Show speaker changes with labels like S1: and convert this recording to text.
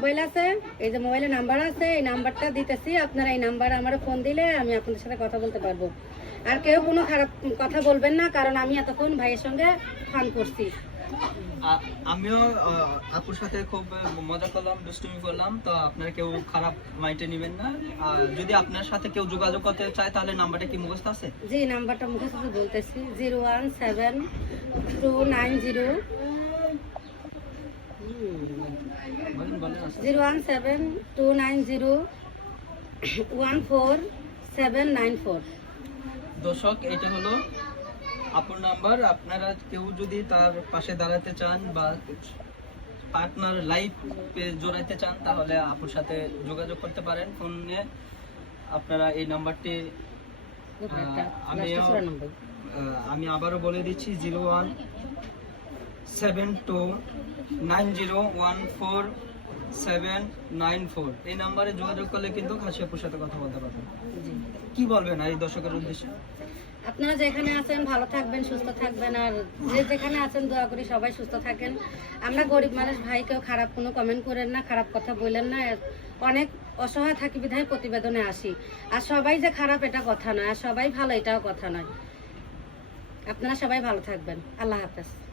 S1: Mobile আছে এই যে মোবাইলে নাম্বার আছে এই নাম্বারটা দিতেছি আপনারা এই নাম্বারে আমার ফোন দিলে আমি আপনাদের সাথে কথা বলতে পারব। আর কেউ কোনো খারাপ কথা বলবেন না কারণ আমি এতক্ষণ ভাইয়ের সঙ্গে ফান করছি।
S2: আমিও আপুর সাথে খুব মজা করলাম দুষ্টুমি করলাম তো আপনারা কেউ খারাপ মাইন্ডে নেবেন না। আর যদি আপনার সাথে কেউ যোগাযোগ করতে চায় তাহলে নাম্বারটা কি মুখস্থ আছে?
S1: জি নাম্বারটা মুখে শুধু বলতেছি zero one seven two nine zero
S2: বলেন বলেন আছে।
S1: Zero one seven two nine zero one four seven nine four.
S2: দর্শক এটা হলো আপুর নাম্বার। আপনারা কেউ যদি তার পাশে দাঁড়াতে চান বা পার্টনার লাইফে জড়াইতে চান তাহলে আপুর সাথে যোগাযোগ করতে পারেন। ফোন নিয়ে আপনারা এই নাম্বারটি আহ, আমি আবারও বলে দিচ্ছি zero one seven two nine zero one four seven nine four এই নাম্বারে যোগাযোগ করলে কিন্তু খাসি আপুর সাথে কথা বলতে পারবেন। কি বলবেন এই দর্শকের উদ্দেশ্যে?
S1: আপনারা যেখানে আছেন ভালো থাকবেন সুস্থ থাকবেন আর যে যেখানে আছেন দোয়া করি সবাই সুস্থ থাকেন। আমরা গরিব মানুষ ভাই কেউ খারাপ কোনো কমেন্ট করেন না খারাপ কথা বলেন না। অনেক অসহায় থাকি বিধায় প্রতিবেদনে আসি। আর সবাই যে খারাপ এটা কথা নয়। আর সবাই ভালো এটাও কথা নয়। আপনারা সবাই ভালো থাকবেন। আল্লাহ হাফেজ।